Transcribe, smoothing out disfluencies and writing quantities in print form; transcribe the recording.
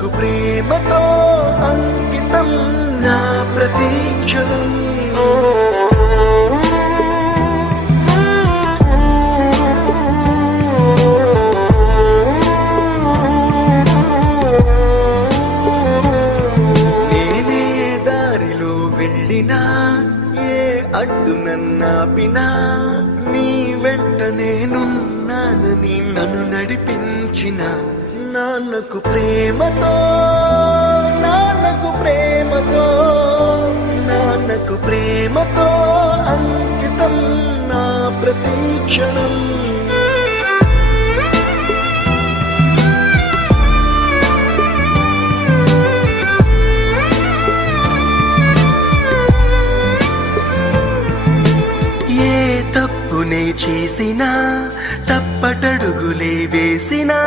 నాన్నకు ప్రేమతో అంకితం నా ప్రతి క్షణం. నేనే దారిలో వెళ్ళినా ఏ అడ్డు నన్నాపినా నీ వెంట నేనున్నానని నన్ను నడిపించిన నాన్నకు ప్రేమతో నాన్నకు ప్రేమతో నాన్నకు ప్రేమతో అంకితం నా ప్రతి క్షణం. ఏ తప్పునే చేసినా తప్పటడుగులే వేసినా